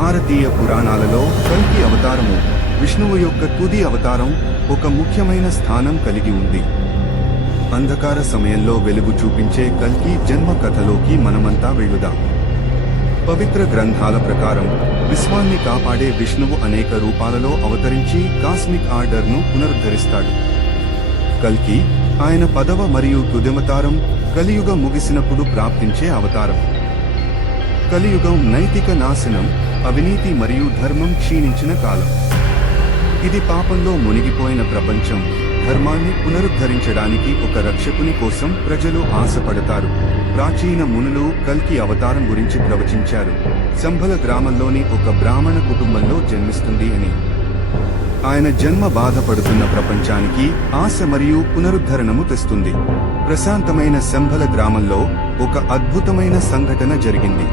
భారతీయ పురాణాలలో కల్కి అవతారము విష్ణువు యొక్క తుది అవతారం ఒక ముఖ్యమైన స్థానం కలిగి ఉంది. అంధకార సమయంలో వెలుగు చూపించే కల్కి జన్మ కథలోకి మనమంతా వెళ్లుదాం. పవిత్ర గ్రంథాల ప్రకారం విశ్వాన్ని కాపాడే విష్ణువు అనేక రూపాలలో అవతరించి కాస్మిక్ ఆర్డర్ను పునరుద్ధరిస్తాడు. కల్కి ఆయన 10వ మరియు తుదిమతారం కలియుగం ముగిసినప్పుడు ప్రాప్తించే అవతారం. కలియుగం నైతిక నాశనం, అవినీతి మరియు ధర్మం క్షీణించిన కాలం. ఇది పాపంలో మునిగిపోయిన ప్రపంచం. ధర్మాన్ని పునరుద్ధరించడానికి ఒక రక్షకుని కోసం ప్రజలు ఆశపడతారు. ప్రాచీన మునులు కల్కి అవతారం గురించి ప్రవచించారు. సంభల గ్రామంలోని ఒక బ్రాహ్మణ కుటుంబంలో జన్మిస్తుంది అని. ఆయన జన్మ బాధపడుతున్న ప్రపంచానికి ఆశ మరియు పునరుద్ధరణము తెస్తుంది. ప్రశాంతమైన సంభల గ్రామంలో ఒక అద్భుతమైన సంఘటన జరిగింది.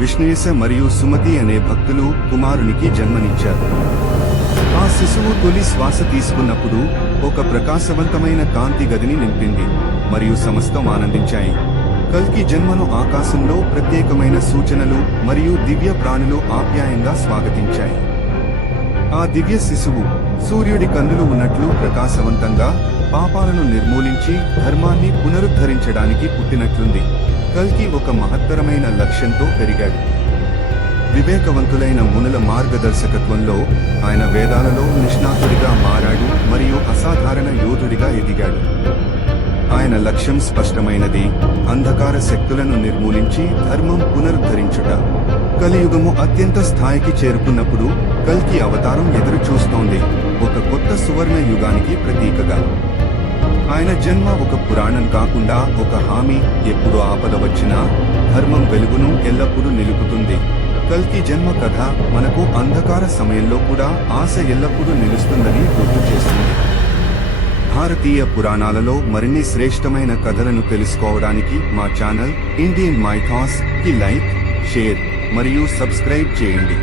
విష్ణుయేశ మరియు సుమతి అనే భక్తులు కుమారునికి జన్మనిచ్చారు. ఆ శిశువు తొలి శ్వాస తీసుకున్నప్పుడు ఒక ప్రకాశవంతమైన కాంతి గదిని నింపింది మరియు సమస్తం ఆనందించాయి. కల్కి జన్మను ఆకాశంలో ప్రత్యేకమైన సూచనలు మరియు దివ్య ప్రాణులు ఆప్యాయంగా స్వాగతించాయి. ఆ దివ్య శిశువు సూర్యుడి కన్నులు ఉన్నట్లు ప్రకాశవంతంగా, పాపాలను నిర్మూలించి ధర్మాన్ని పునరుద్ధరించడానికి పుట్టినట్లుంది. కల్కి ఒక మహత్తరమైన లక్ష్యంతో పెరిగాడు. వివేకవంతులైన మునుల మార్గదర్శకత్వంలో ఆయన వేదాలలో నిష్ణాతుడిగా మారాడు మరియు అసాధారణ యోధుడిగా ఎదిగాడు. ఆయన లక్ష్యం స్పష్టమైనది: అంధకార శక్తులను నిర్మూలించి ధర్మం పునరుద్ధరించుట. కలియుగము అత్యంత స్థాయికి చేరుకున్నప్పుడు కల్కి అవతారం ఎదురు చూస్తోంది, ఒక కొత్త సువర్ణ యుగానికి ప్రతీకగా. ఆయన జన్మ ఒక పురాణం కాకుండా ఒక హామీ. ఎప్పుడు ఆపద వచ్చినా ధర్మం వెలుగును ఎల్లప్పుడూ నిలుపుతుంది. కల్కి జన్మ కథ మనకు అంధకార సమయంలో కూడా ఆశ ఎల్లప్పుడూ నిలుస్తుందని గుర్తు చేస్తుంది. భారతీయ పురాణాలలో మరిన్ని శ్రేష్టమైన కథలను తెలుసుకోవడానికి మా ఛానల్ ఇండియన్ మైథాస్ కి లైక్, షేర్ మరియు సబ్స్క్రైబ్ చేయండి.